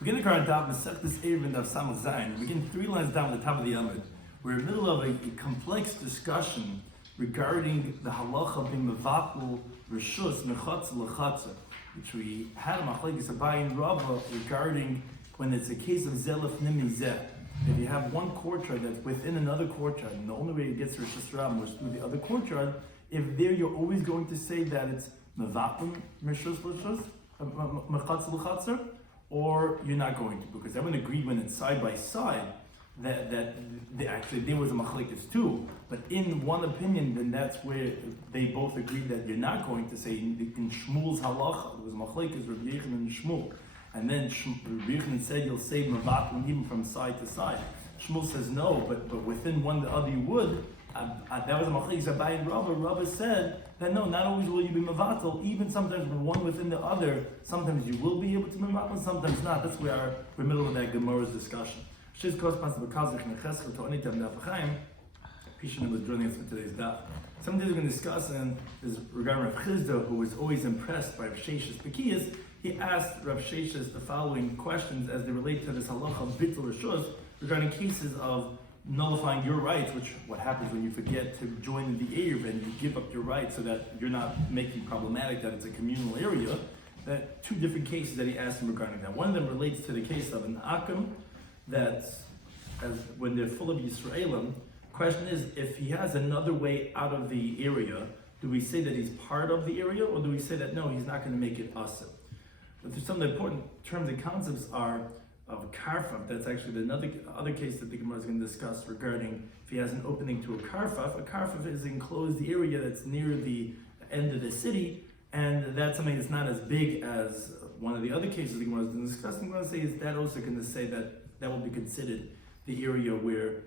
Begin the current Daf, Masechtas Eruvin Daf Samach Zayin. Begin 3 lines down at the top of the Amud. We're in the middle of a complex discussion regarding the halacha being mevatel reshus mechatza lechatza, which we had a machlekes Abaye and Rava regarding when it's a case of zelef nimi zeh. If you have one courtyard that's within another courtyard, and the only way it gets to Rishus Ram was through the other courtyard, if there you're always going to say that it's mevatel reshus mechatza lechatza, or you're not going to, because everyone agreed when it's side by side that actually there was a machlekes too, but in one opinion, then that's where they both agreed that you're not going to say in Shmuel's halacha. There was machlekes Rabbi Yochanan and Shmuel, and then Rabbi Yochanan said you'll say mevatel even from side to side. Shmuel says no, but within one the other you would. That was a machlekes Abaye and Rava. Rava said that no, not always will you be mevatel. Even sometimes with one within the other, sometimes you will be able to mevatel, sometimes not. That's where we're in the middle of that Gemara's discussion. Pishanim was joining us for today's daf. Something we're going to discuss is regarding Rav Chizda, who was always impressed by Rav Sheshes Pekiyas. He asked Rav Sheshes the following questions as they relate to this halacha of bittul reshus regarding cases of nullifying your rights, which what happens when you forget to join in the Eruvin and you give up your rights so that you're not making problematic that it's a communal area. That two different cases that he asked him regarding that. One of them relates to the case of an akum that's as when they're full of Yisraelim. Question is, if he has another way out of the area, do we say that he's part of the area, or do we say that no, he's not going to make it asim? But some of the important terms and concepts are of karfaf. That's actually the other case that the Gemara is going to discuss regarding if he has an opening to a karfaf. A karfaf is an enclosed area that's near the end of the city, and that's something that's not as big as one of the other cases the Gemara is going to discuss. The Gemara is that also going to say that will be considered the area where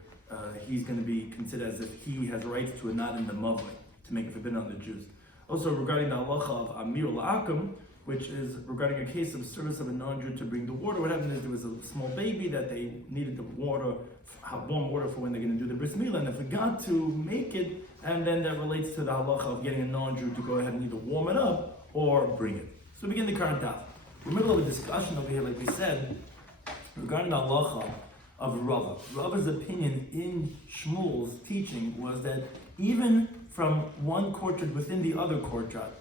he's going to be considered as if he has rights to a not in the mavli, to make it forbidden on the Jews. Also regarding the halacha of Amir La'akum, which is regarding a case of service of a non-Jew to bring the water. What happened is there was a small baby that they needed the water, warm water for when they're going to do the bris milah, and they forgot to make it, and then that relates to the halacha of getting a non-Jew to go ahead and either warm it up or bring it. So we begin the current daf. We're in the middle of a discussion over here, like we said, regarding the halacha of Rava. Rava's opinion in Shmuel's teaching was that even from one courtyard within the other courtyard,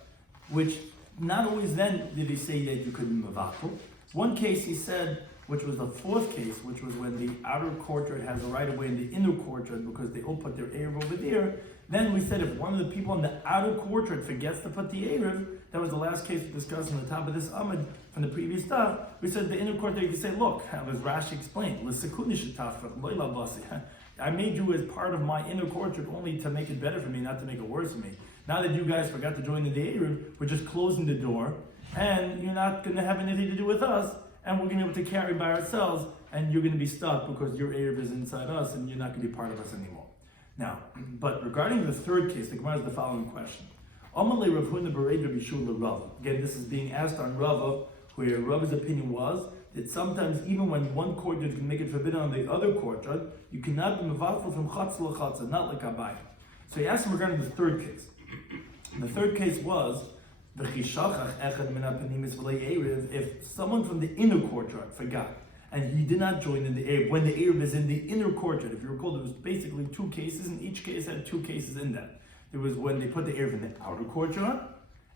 which not always then did he say that you could be mevatel. One case he said, which was the fourth case, which was when the outer courtyard has a right of way in the inner courtyard because they all put their Eruv over there. Then we said if one of the people in the outer courtyard forgets to put the Eruv, that was the last case we discussed on the top of this Amud from the previous stuff. We said the inner courtyard, you can say, look, as Rashi explained, I made you as part of my inner courtyard only to make it better for me, not to make it worse for me. Now that you guys forgot to join the Eruv, we're just closing the door, and you're not going to have anything to do with us, and we're going to be able to carry by ourselves, and you're going to be stuck because your Eruv is inside us, and you're not going to be part of us anymore. Now, but regarding the third case, the Gemara has the following question. Again, this is being asked on Rava, where Rava's opinion was that sometimes even when one courtyard can make it forbidden on the other courtyard, you cannot be mevatel from chatz l'chatza, not like Abaye. So he asked him regarding the third case. The third case was if someone from the inner courtyard forgot and he did not join in the Eruv when the Eruv is in the inner courtyard. If you recall, there was basically two cases, and each case had two cases in that. There was when they put the Eruv in the outer courtyard,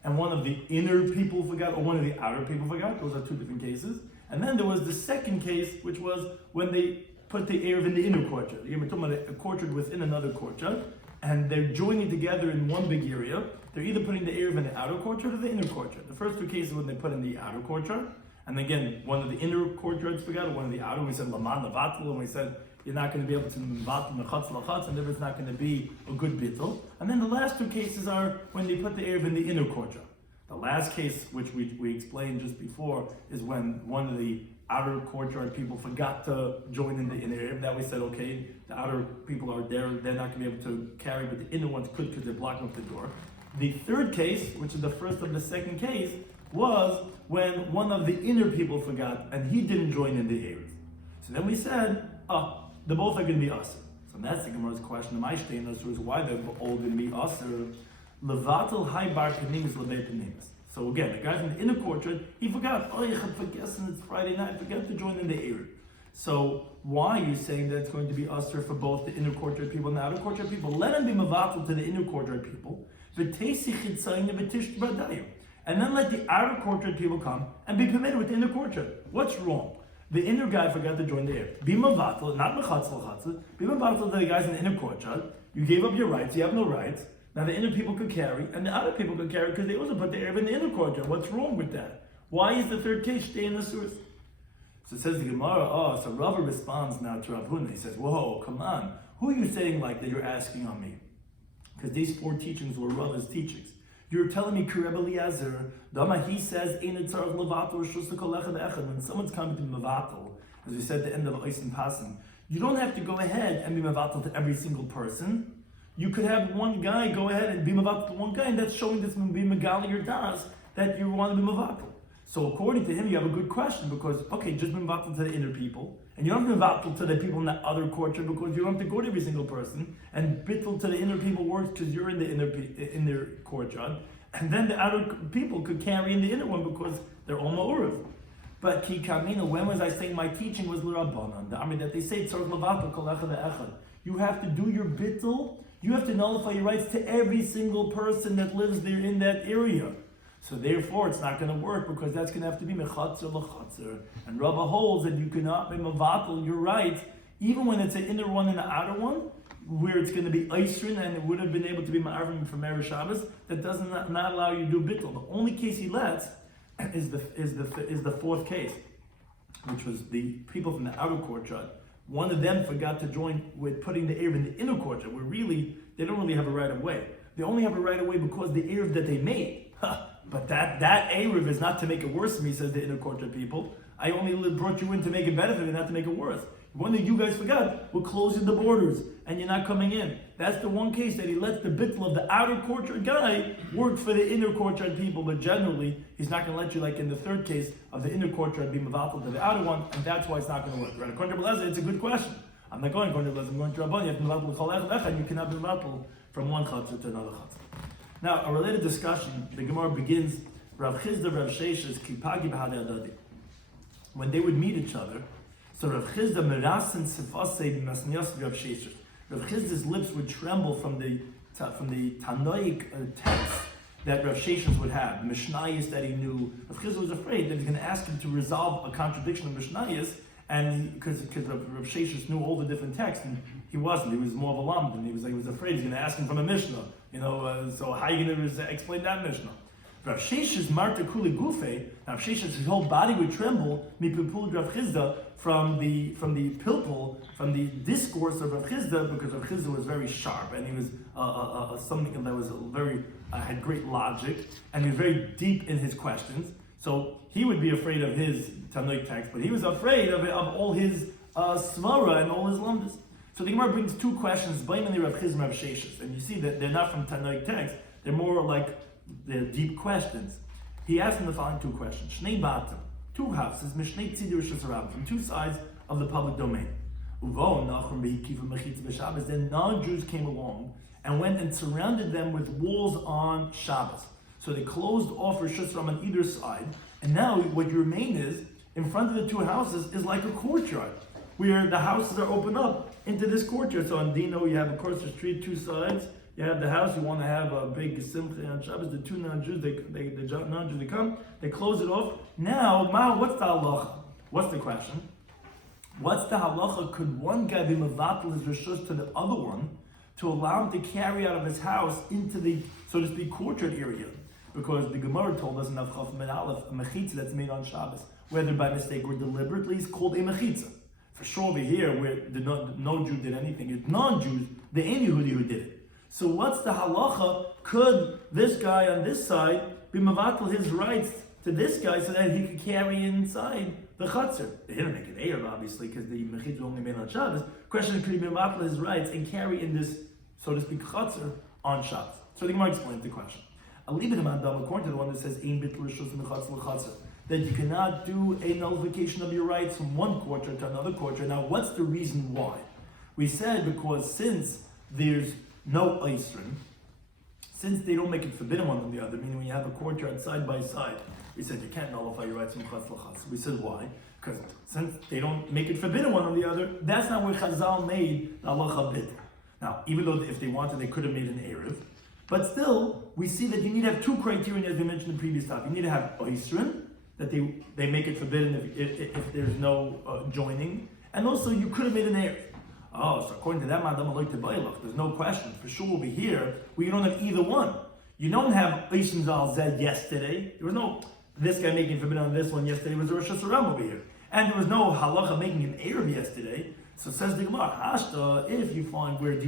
and one of the inner people forgot, or one of the outer people forgot. Those are two different cases. And then there was the second case, which was when they put the Eruv in the inner courtyard. We're talking about a courtyard within another courtyard, and they're joining together in one big area. They're either putting the Eruv in the outer courtyard or the inner courtyard. The first two cases when they put in the outer courtyard, and again, one of the inner courtyards forgot, or one of the outer, we said Laman Lavatel, and we said you're not going to be able to mevatel mechatz lachatz, and therefore it's not going to be a good bittul. And then the last two cases are when they put the Eruv in the inner courtyard. The last case, which we explained just before, is when one of the outer courtyard people forgot to join in the inner Eruv. That we said, okay, the outer people are there, they're not going to be able to carry, but the inner ones could because they're blocking up the door. The third case, which is the first of the second case, was when one of the inner people forgot and he didn't join in the Eruv. So then we said, they both are going to be asr. So that's the Gemara's question. The Maishtein is why they're all going to be asr. Levatel hai bar penimis lebei penimis. So again, the guy from the inner courtyard, he forgot, it's Friday night, forget to join in the Eruv. So why are you saying that it's going to be usher for both the inner courtyard people and the outer courtyard people? Let him be mavatal to the inner courtyard people, and then let the outer courtyard people come and be permitted with the inner courtyard. What's wrong? The inner guy forgot to join the Eruv. Be mavatal, not mechatzel. Be mavatal to the guys in the inner courtyard. You gave up your rights, you have no rights. Now the inner people could carry, and the outer people could carry because they also put the Eruv in the inner courtyard. What's wrong with that? Why is the third case stay in the source? So it says the Gemara, so Rava responds now to Rav Huna. He says, whoa, come on. Who are you saying like that you're asking on me? Because these 4 teachings were Rava's teachings. You're telling me Rebbe Eliezer, he says, when someone's coming to Mavatal, as we said at the end of Oisin Pasim, you don't have to go ahead and be Mavatal to every single person. You could have one guy go ahead and be Mavatal to one guy, and that's showing this be Megali your Das, that you want to be Mavatal. So according to him, you have a good question because, okay, just be Mavatal to the inner people, and you don't have to Mavatal to the people in the other courtyard because you don't have to go to every single person, and Bittul to the inner people works because you're in the inner courtyard, and then the outer people could carry in the inner one because they're all Ma'urav. But Ki Kamina, when was I saying my teaching was L'Rabbanan? I mean that they say Tzarech Mavatal Kol Echad Echad. You have to do your Bittul, you have to nullify your rights to every single person that lives there in that area. So therefore, it's not going to work because that's going to have to be mechatzer l'chatzer. And Rava holds that you cannot be mavatal your rights, even when it's an inner one and an outer one, where it's going to be eisrin and it would have been able to be ma'arvim from Erev Shabbos. That does not allow you to do bittul. The only case he lets is the 4th case, which was the people from the outer courtyard. One of them forgot to join with putting the Eruv in the inner courtyard, where really they don't really have a right of way. They only have a right of way because the Eruv that they made. But that Eruv is not to make it worse for me, says the inner courtyard people. I only brought you in to make it better for me, not to make it worse. One that you guys forgot, we're closing the borders and you're not coming in. That's the one case that he lets the bittul of the outer courtyard guy work for the inner courtyard people, but generally he's not going to let you, like in the 3rd case of the inner courtyard, be mavatal to the outer one, and that's why it's not going to work. Right? According to Beleza, it's a good question. I'm not going according to Beleza, I'm going to Rabban. You have to mavatal l'chol echad, and you cannot be mavatal from one chatzah to another chatzah. Now, a related discussion, the Gemara begins, Rav Chizda, Rav Sheshes, Kipagi b'hadei adadi. When they would meet each other, so Rav Chizda merasen sefasei b'masnios Rav Sheshes. Rav Chizda's lips would tremble from the Tanoic text that Rav Sheshes would have, the Mishnayos that he knew. Rav Chizda was afraid that he's going to ask him to resolve a contradiction of Mishnayos, and because Rav Sheshes knew all the different texts, and he wasn't. He was more of a lamb, and he was afraid he's going to ask him from a Mishnah. So how are you going to explain that Mishnah? Rav Sheshes Marta Kuli Gufe, Rav Sheshes, his whole body would tremble, mipipul Rav Chizda, from the pilpul, from the discourse of Rav Chizda, because Rav Chizda was very sharp, and he was something that was had great logic, and he was very deep in his questions. So he would be afraid of his Tanoic text, but he was afraid of all his svara and all his lumdas. So the Gemara brings 2 questions, Baimani Rav Chizda and Rav Sheshes, and you see that they're not from Tanoic text, they're more like they're deep questions. He asked them the following 2 questions. Shnei batim, 2 houses, mishnei tzidur shesarab, from 2 sides of the public domain. Then non-Jews came along and went and surrounded them with walls on Shabbos. So they closed off Rosh Hashanah on either side, and now what remain is, in front of the 2 houses is like a courtyard, where the houses are open up into this courtyard. So on Dino, you have across the street 2 sides. You have the house, you want to have a big simcha on Shabbos, the 2 non-Jews, the non-Jews, they come, they close it off. Now, what's the halacha? What's the question? What's the halacha? Could one guy be mavatal his reshus to the other one to allow him to carry out of his house into the, so to speak, courtyard area? Because the Gemara told us in Avchaf Min Aleph, a mechitza that's made on Shabbos, whether by mistake or deliberately, is called a mechitza. For sure over here, where no Jew did anything, it's non-Jews, the Ein Yehudi who did it. So what's the halacha? Could this guy on this side be mavatal his rights to this guy so that he could carry inside the chutzner? They didn't make it Erev, obviously, because the mechitza only made on Shabbos. Question is, could he be mavatal his rights and carry in this, so to speak, chutzner on Shabbos? So the Gemara explains the question. According to the one that says Ein bittul reshus mechatzer l'chutzner, that you cannot do a nullification of your rights from one courtyard to another courtyard. Now, what's the reason why? We said because since there's no eisrin, since they don't make it forbidden one on the other, meaning when you have a courtyard side by side, we said you can't nullify your rights from chutz l'chutz. We said why? Because since they don't make it forbidden one on the other, that's not where Chazal made the halacha bit. Now, even though if they wanted, they could have made an eruv, but still, we see that you need to have two criteria as we mentioned in the previous topic. You need to have oisrin, that they make it forbidden if there's no joining, and also you could have made an eruv. Oh, so according to that, there's no question. For sure over here, we don't have either one. You don't have Oishin Zal Zed yesterday. There was no, this guy making forbidden on this one yesterday. It was Rosh Hashanah over here. And there was no halacha making an eruv yesterday. So says the Gemara, Hashta, if you find where if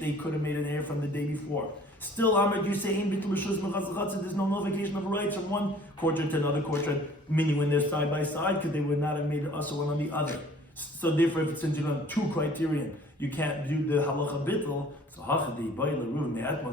they could have made an eruv from the day before. Still, Ahmed, you say, there's no notification of rights from one courtyard to another courtyard, meaning when they're side by side, because they would not have made us one on the other. So therefore, since you don't have two criterion, you can't do the halacha bittul. So hachadi ba'il Eruvin me'atma.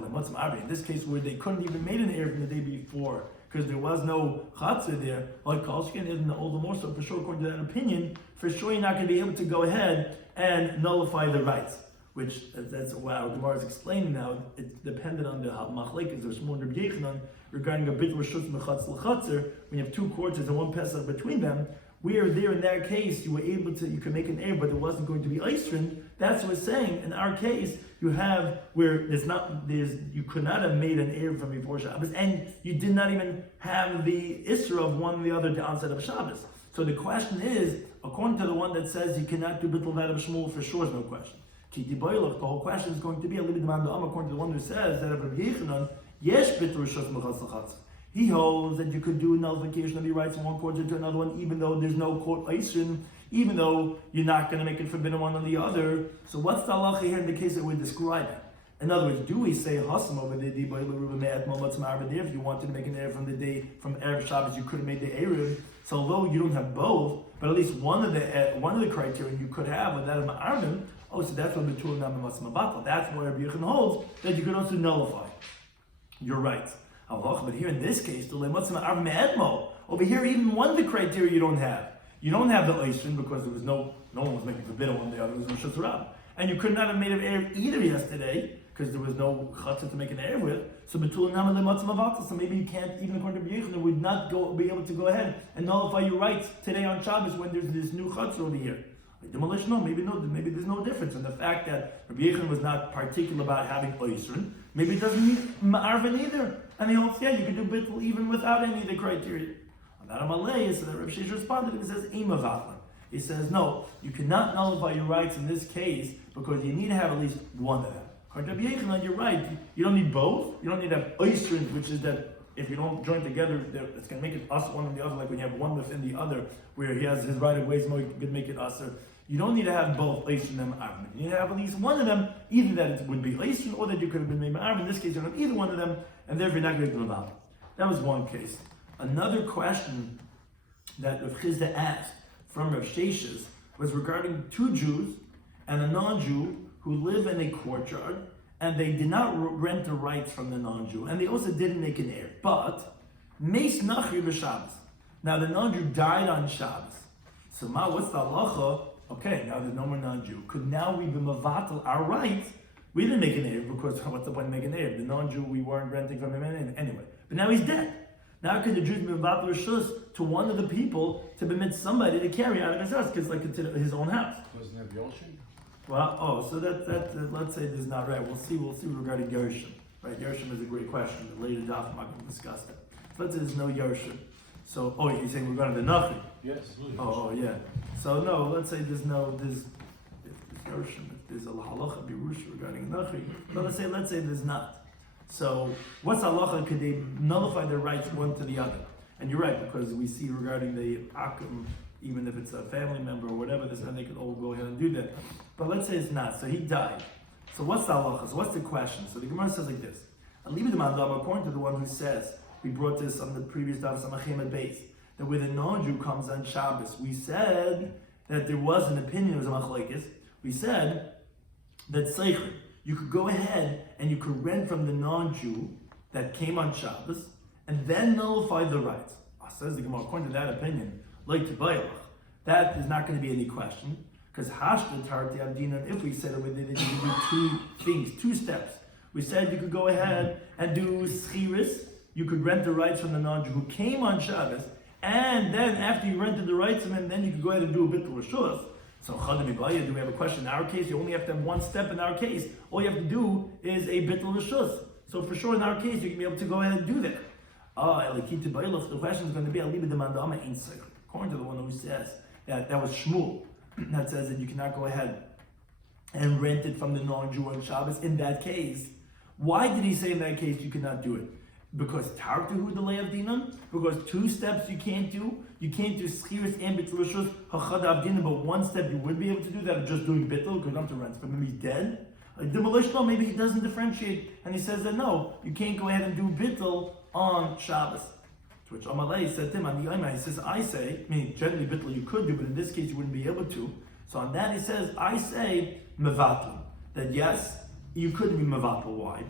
In this case, where they couldn't even made an eruv from the day before because there was no chatzah there, like Kalshkin is in the older more. So for sure, according to that opinion, for sure you're not going to be able to go ahead and nullify the rights. Which that's what our Gemara is explaining now. It's dependent on the machlekes. There's more Rabbi Yochanan regarding a bittul reshus mechatz l'chatzer. When you have two courtyards and one pesach between them. Where there in that case you were able to, you could make an eruv, but there wasn't going to be oisrin. That's what we're saying. In our case, you have where you could not have made an eruv from before Shabbos, and you did not even have the isra of one or the other downside of Shabbos. So the question is, according to the one that says you cannot do bittul that of Shmuel, for sure is no question. The whole question is going to be a little bit according to the one who says that of Rabbi Yochanan, yesh bittul reshus mechatz l'chatz. He holds that you could do nullification of your rights from one courtyard to another one, even though there's no court oisrin, even though you're not going to make it forbidden one on the other. So what's the halacha here in the case that we're describing? In other words, do we say hasam over the day if you wanted to make an eruv from the day from Erev Shabbos, you could have made the eruv. So although you don't have both, but at least one of the criteria you could have with that of ma'arvim. Oh, so that's what the two of them must mabatal. That's why Rabbi Yochanan holds that you could also nullify your rights. But here in this case, over here, even one of the criteria you don't have. You don't have the oisrin because there was no one was making forbidden one, the other was Rosh Hashanah. And you could not have made an eruv either yesterday because there was no chatzah to make an eruv with. So so maybe you can't, even according to Rabbi Yochanan, would not be able to go ahead and nullify your rights today on Shabbos when there's this new chatzah over here. No, maybe there's no difference in the fact that Rabbi Yochanan was not particular about having oisrin. Maybe it doesn't need ma'arvin either. And he holds, you can do bittul even without any of the criteria. On that Amalei, so that Rabbi Shloimy responded, he says, imavachlan. He says, no, you cannot nullify your rights in this case because you need to have at least one of them. According to Rabbi Yochanan, you're right. You don't need both. You don't need to have oisrin, which is that if you don't join together, it's going to make it us one and the other, like when you have one within the other, where he has his right of ways, you can make it us. You don't need to have both oisrin and ma'arvin. You need to have at least one of them, either that it would be oisrin or that you could have been made ma'arvin. In this case, you don't have either one of them, and therefore you're not going to do about it. That was one case. Another question that Rav Chizda asked from Rav Sheshes was regarding two Jews and a non-Jew who live in a courtyard, and they did not rent the rights from the non-Jew, and they also didn't make an eruv. But meis nachri b'Shabbos. Now the non-Jew died on Shabbos. So what's the halacha? Okay, now there's no more non-Jew. Could now we be mavatal our rights? We didn't make an eruv because what's the point of making an eruv? The non-Jew we weren't renting from him anyway. But now he's dead. Now could the Jews be mavatal reshus to one of the people to permit somebody to carry out of his house because like it's his own house? Wasn't that Yoshim? Well, so that let's say this is not right. We'll see regarding Yershim. Right, Yershim is a great question. The later Daf I'm not going to discuss that. So let's say there's no Yershim. So, you're saying we're going to the nothing? Yes. Yeah. So no, let's say there's Yershim, if there's a halacha birush regarding nothing. But let's say there's not. So what's halacha? Could they nullify their rights one to the other? And you're right, because we see regarding the akum, even if it's a family member or whatever, they could all go ahead and do that. But let's say it's not. So he died. So what's the halacha? So what's the question? So the Gemara says like this. According to the one who says, we brought this on the previous Daf Samachim at base, that when a non-Jew comes on Shabbos, we said that there was an opinion, it was a machlekes. We said that seicher, you could go ahead and you could rent from the non-Jew that came on Shabbos and then nullify the rights. Says the Gemara, according to that opinion, like Tibayach, that is not going to be any question, because Hashta Tarti Abdina, if we said over there that you could do two things, two steps. We said you could go ahead and do schiris. You could rent the rights from the non-Jew who came on Shabbos, and then after you rented the rights from him, then you could go ahead and do a bittul reshus. So Chadam Ibaya, do we have a question? In our case, you only have to have one step. In our case, all you have to do is a bittul reshus. So for sure, in our case, you can be able to go ahead and do that. The question is going to be according to the one who says that was Shmuel, that says that you cannot go ahead and rent it from the non-Jew on Shabbos. In that case, why did he say in that case you cannot do it? Because tartuhu the lay of dinan. Because two steps you can't do. You can't do schiris and bittul reshus hachad avdinan, but one step you would be able to do that of just doing bittul because you don't have to rent from him. He's dead. Demolition, maybe he doesn't differentiate, and he says that no, you can't go ahead and do bittul on Shabbos. To which Amalei said to him on the Yomai, he says, I say, meaning generally bittul you could do, but in this case you wouldn't be able to. So on that he says, I say mevatl, that yes, you could be mevatl. Why?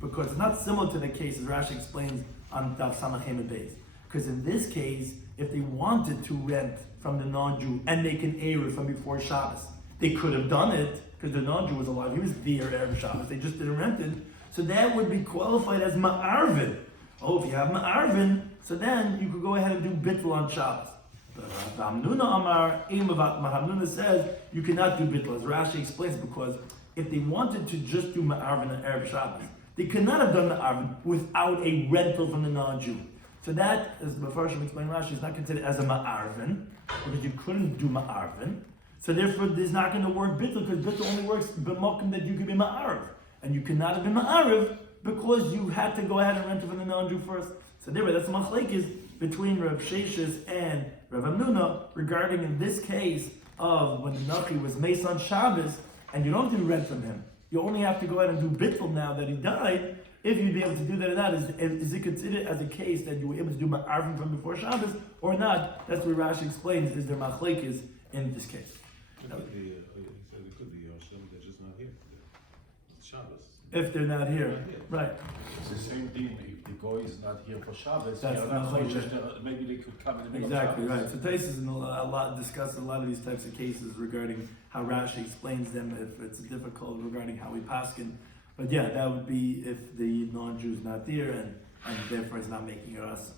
Because it's not similar to the case as Rashi explains on Daf Samachem Beis. Because in this case, if they wanted to rent from the non-Jew and make an Eruv from before Shabbos, they could have done it because the non-Jew was alive. He was there Erev Shabbos. They just didn't rent it. So that would be qualified as ma'arvin. Oh, if you have ma'arvin, so then you could go ahead and do bittul on Shabbos. But Hamnuna says you cannot do bittul, as Rashi explains, because if they wanted to just do ma'arvin on Erev Shabbos, they could not have done ma'arvin without a rental from the non-Jew. So that, as the Mefarshim explained, Rashi is not considered as a ma'arvin, because you couldn't do ma'arvin. So therefore, there's not going to work bittul, because bittul only works b'mokum that you could be ma'arv. And you could not have been ma'arv because you had to go ahead and rent it from the non-Jew first. So therefore, that's the machlekes between Rav Sheshes and Rav Hamnuna regarding in this case of when the Nachi was maced on Shabbos, and you don't have to rent from him. You only have to go ahead and do bittul now that he died. If you'd be able to do that or not, is it considered as a case that you were able to do ma'arvin from before Shabbos or not? That's what Rashi explains, is there machlekes in this case. It could be Hashem, they're just not here. It's Shabbos. If they're not here, right. It's the same thing. If the guy is not here for Shabbos, That's maybe they could come in the middle Exactly, of right. Shabbos. So Taisus in a lot discussed a lot of these types of cases regarding how Rashi explains them, if it's difficult regarding how we paskin. But yeah, that would be if the non-Jew is not there and therefore is not making it us.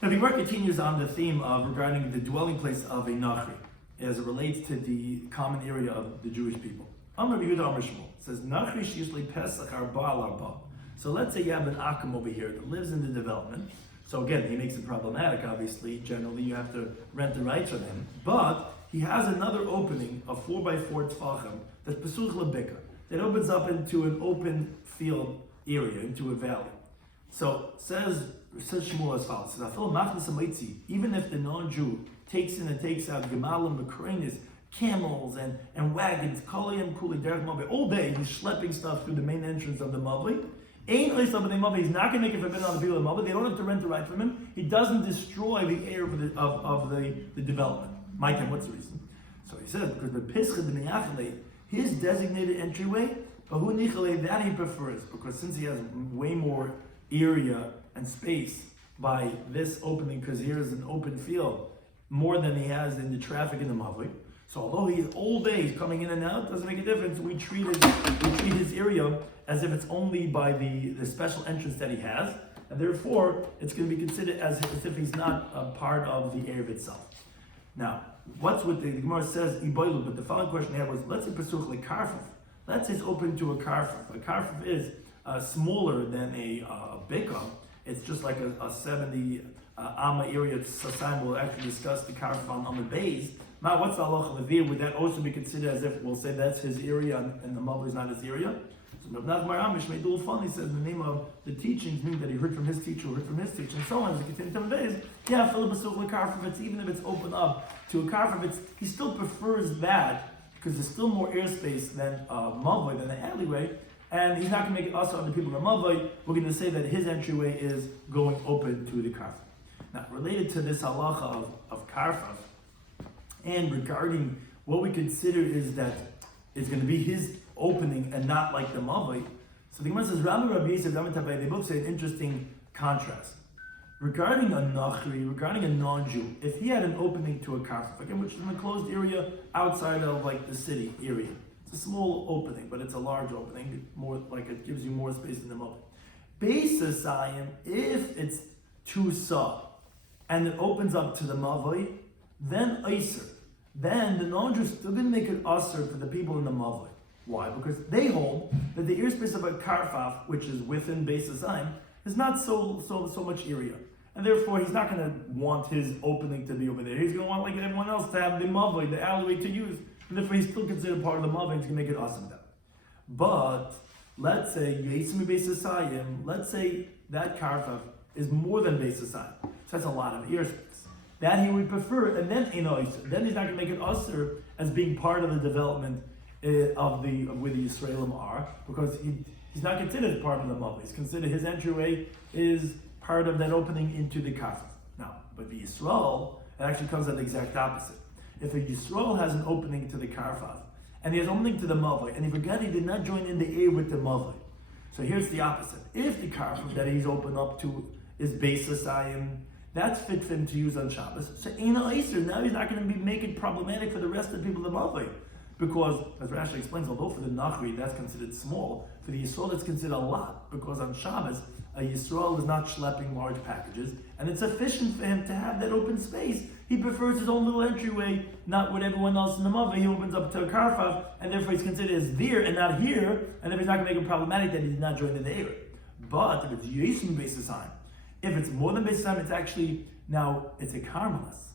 Now the Gemara continues on the theme of regarding the dwelling place of a Nachri as it relates to the common area of the Jewish people. Amar Yehuda Amar Shmuel says Nachri sheyishlei Pesach arba al arba. So let's say you have an Akim over here that lives in the development. So again, he makes it problematic, obviously. Generally, you have to rent the rights from him. But he has another opening, a 4x4 tfachim, that's Pesuch Lebika. That opens up into an open field area, into a valley. So says Shmuel as follows. Says, even if the non-Jew takes in and takes out gemalim, makrinis, camels and wagons, kolayim, kuli, derech mavli, all day he's schlepping stuff through the main entrance of the mavli. He's not going to make it forbidden on the people of the mavli. They don't have to rent the right from him. He doesn't destroy the air of the development. Mike, what's the reason? So he says, because the Pischa d'Meyachle, his designated entryway, that he prefers, because since he has way more area and space by this opening, because here is an open field, more than he has in the traffic in the Mavli. So although he's all day coming in and out, doesn't make a difference. We treat his area as if it's only by the special entrance that he has, and therefore it's going to be considered as if he's not a part of the area itself. Now, what's with the Gemara says Iboilu, but the following question here was, let's say Pesuch le Karfuf. Let's say it's open to a Karfuf. A Karfuf is smaller than a Beka. It's just like a 70 Amma area. Sasan will actually discuss the Karfuf on the base. Now, what's the halacha levir? Would that also be considered as if we'll say that's his area and the Mavli is not his area? So Rav Nachman Ramish made Dul Fun. He says the name of the teachings mean that he heard from his teacher, heard from his teacher, and so on. As he continues to days, yeah, Philip Pesuch le Karfuf. Even if it's open up to a Karfuf, he still prefers that because there's still more airspace than Mavli, than the alleyway, and he's not going to make it also other people in Mavli. We're going to say that his entryway is going open to the Karfuf. Now, related to this halacha of Karfuf, and regarding what we consider is that it's going to be his opening and not like the Mavli. So the Gemara says, Rabbi Yosef, they both say an interesting contrast. Regarding a Nachri, regarding a non-Jew, if he had an opening to a Karfuf, again, which is an enclosed area outside of like the city area, It's a small opening, but it's a large opening, more like it gives you more space in the mavoi. Beis Hasayim, if it's 2 sa, and it opens up to the mavoi, then Iser. Then the non-Jews still going to make it Aser for the people in the mavoi. Why? Because they hold that the airspace of a karfaf, which is within Beis Hasayim, is not so much area. And therefore, he's not going to want his opening to be over there. He's going to want, like everyone else, to have the mavoi, the alleyway to use. And therefore, he's still considered part of the mavoi, and he's going to make it awesome down. But let's say Yismi Beis Hasayim, let's say that karfaf is more than Beis Hasayim. So that's a lot of airspace. That he would prefer, and then Ein Oiser. Then he's not going to make it Aser as being part of the development of where the Yisraelim are, because he's not considered part of the mavoi. He's considered, his entryway is part of that opening into the karfaf. Now, but the Yisrael, it actually comes at the exact opposite. If a Yisrael has an opening to the karfaf, and he has an opening to the mavoi, and he forgot he did not join in the air with the mavoi. So here's the opposite. If the karfaf that he's opened up to is Beis Hasayim, that's fit for him to use on Shabbos. So Ein Oiser, now he's not going to make it problematic for the rest of the people of the mavoi. Because, as Rashi explains, although for the Nachri that's considered small, for the Yisrael it's considered a lot. Because on Shabbos, a Yisrael is not schlepping large packages, and it's sufficient for him to have that open space. He prefers his own little entryway, not what everyone else in the mavoi. He opens up to a karfaf, and therefore he's considered as there and not here, and if he's not going to make it problematic that he did not join in the area. But if it's Yisrael Beis Hasayim, if it's more than Beis Hasayim, it's actually, now, it's a karmelis.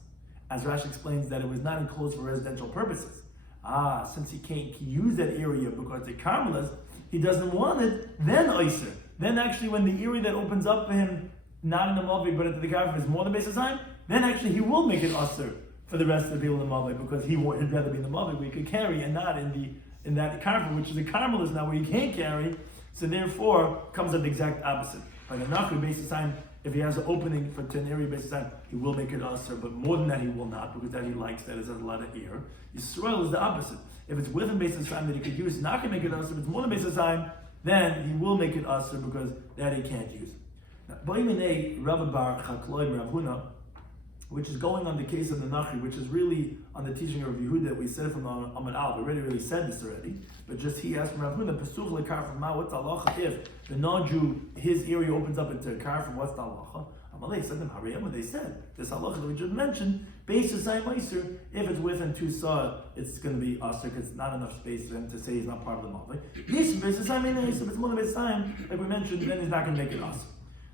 As Rashi explains that it was not enclosed for residential purposes. Since he can't use that area because it's a karmelis, he doesn't want it, then Oiser. Then actually when the area that opens up for him, not in the mavoi but into the karfaf, is more than Beis Hasayim, then actually he will make it Aser for the rest of the people in the mavoi, because he'd rather be in the mavoi where he could carry and not in that karfaf, which is a karmelis now where you can't carry. So therefore comes at the exact opposite. By the Nachri Beis Hasayim, if he has an opening for an area Beis Hasayim, he will make it Aser, but more than that he will not, because that he likes that it has a lot of air. Yisrael is the opposite. If it's within Beis Hasayim that he could use, he's not going to make it Aser. If it's more than Beis Hasayim, then he will make it Aser because that he can't use. Now, Boiminei Rav Bar Chakloim Rav Huna, which is going on the case of the Nachri, which is really on the teaching of Yehuda that we said from Amud Al. We already said this already, but just he asked from Rav Huna, Pesuch lekarfaf ma, what's the halacha if the non-Jew, his area opens up into a karfaf, what's the halacha? Amalei said them Hariyam, they said this halacha that we just mentioned, Beis Hasayim Oiser, if it's within 2 sa, it's going to be Aser because it's not enough space for him to say he's not part of the mavoi. Yes, Beis Hasayim Oiser, if it's more than Beis Hasayim, like we mentioned, then he's not going to make it Aser.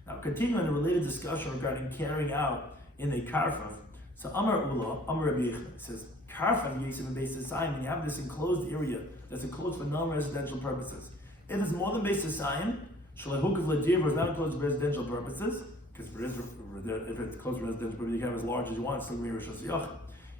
Now, continuing a related discussion regarding carrying out in a karfaf. So Amar Ula, Amar Rabbi Yechon says, karfaf Yisrael and Beis Hasayim, when you have this enclosed area that's enclosed for non-residential purposes. If it's more than Beis Hasayim, Shalahukav Ladir is not enclosed for residential purposes, because if it's closed for residential purposes, you can have as large as you want, it's still going to be Rosh Hashanah.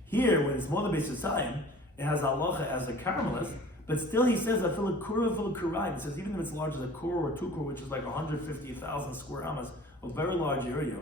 Here, when it's more than Beis Hasayim, it has halacha as a karmelis, but still he says that fil kurayim. He says even if it's large as a kur or 2 kur, which is like 150,000 square amas, a very large area,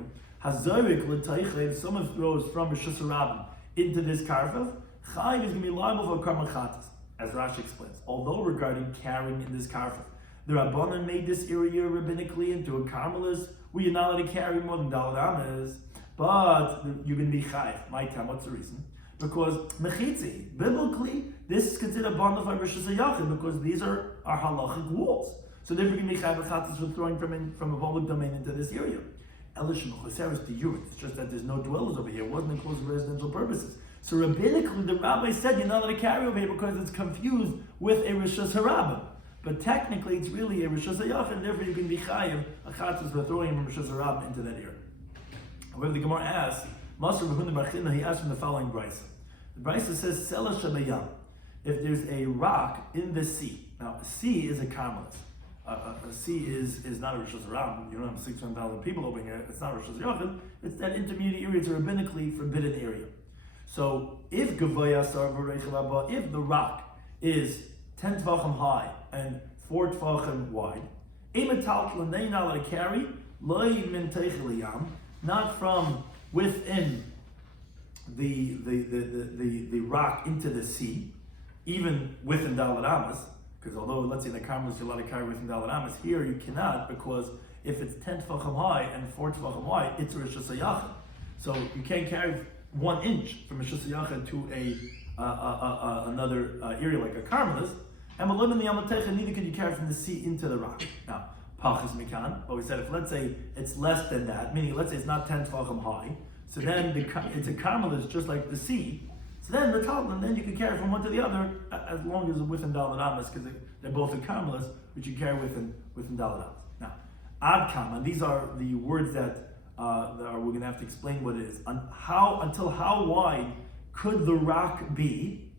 Hazorik l'taichev, if someone throws from Rishus Harabim into this karfaf, Chayiv is going to be liable for karma chatas, as Rashi explains. Although regarding carrying in this karfaf, the Rabbanan made this area rabbinically into a karmelis where you're not allowed to carry more than Daled Ames, but you're going to be chayiv. My time, what's the reason? Because mechitzi, biblically, this is considered bona fide Rishus Hayachid because these are halachic walls. So therefore, you're going to be chayiv chatas for throwing from a public domain into this area. It's just that there's no dwellers over here. It wasn't enclosed for residential purposes. So rabbinically, the rabbi said you're not allowed to carry over here because it's confused with a Rishus Harabim. But technically, it's really a Rishus Hayachid, and therefore you can be chayiv a chatzis for throwing him from Rishus Harabim into that area. However, the Gemara asks, Masr B'Huna Bar China, he asked from the following brisa. The brisa says, Sela Shabayam. If there's a rock in the sea, now a sea is a karmelis. A sea is not a Rishus Harabim. You don't have 600,000 people over here. It's not Rishus Hayachid. It's that intermediate area. It's a rabbinically forbidden area. So if Gavaya Sar V'Reichel, if the rock is 10 tvachim high and 4 tvachim wide, then you're not allowed to carry not from within the rock into the sea, even within Daled Ames. Because although, let's say in the karmelis you're allowed to carry within Daled Ames, here you cannot, because if it's 10 tvachim high and 4 tvachim wide, it's a Rishus Hayachid. So you can't carry 1 inch from a Rishus Hayachid to another area like a karmelis. And Malim in the Yamatecha, neither can you carry from the sea into the rock. Now, Pachis Mikan, but we said if let's say it's less than that, meaning let's say it's not 10 Tvachim high, so then it's a carmelist just like the sea. So then the top, and then you can carry from one to the other as long as it's within Dalad Amas, because they're both a carmelist, which you carry within Dalad Amas. Now, Ad Kama, these are the words that we're going to have to explain what it is. Until how wide could the rock be?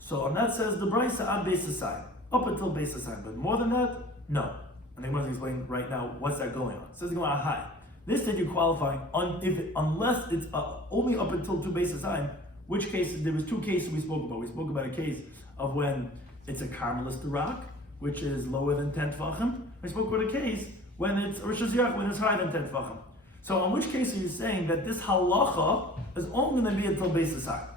So on that says the Brisa Ad Beis Asayim, up until Beis Asayim, but more than that, no. And I'm going to explain right now what's that going on. It says going on high. This that you're qualifying unless it's only up until 2 Beis Asayim. Which case, there was 2 cases we spoke about. We spoke about a case of when it's a carmelist rock, which is lower than 10 Tvachim. We spoke about a case when it's Rosh Hashanah, when it's higher than 10 Tvachim. So on which case are you saying that this halacha is only going to be until Beis Asayim?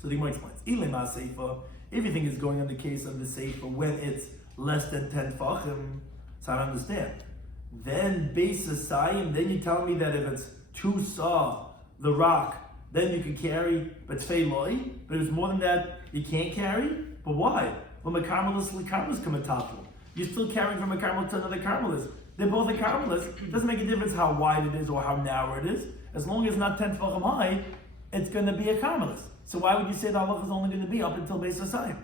So the Gemara explains, Ilema Seifa, everything is going on the case of the Seifa when it's less than 10 Tvachim. So I don't understand. Then Beis Asayim, then you tell me that if it's 2 saw, the rock, then you can carry, but Tfei Loi, but if it's more than that, you can't carry? But why? Well, a carmelist come a top. You're still carrying from a carmelist to another carmelist. They're both a carmelist. It doesn't make a difference how wide it is or how narrow it is. As long as it's not 10 Tvachim high, it's going to be a carmelist. So why would you say the halacha is only going to be up until Beis Asayim?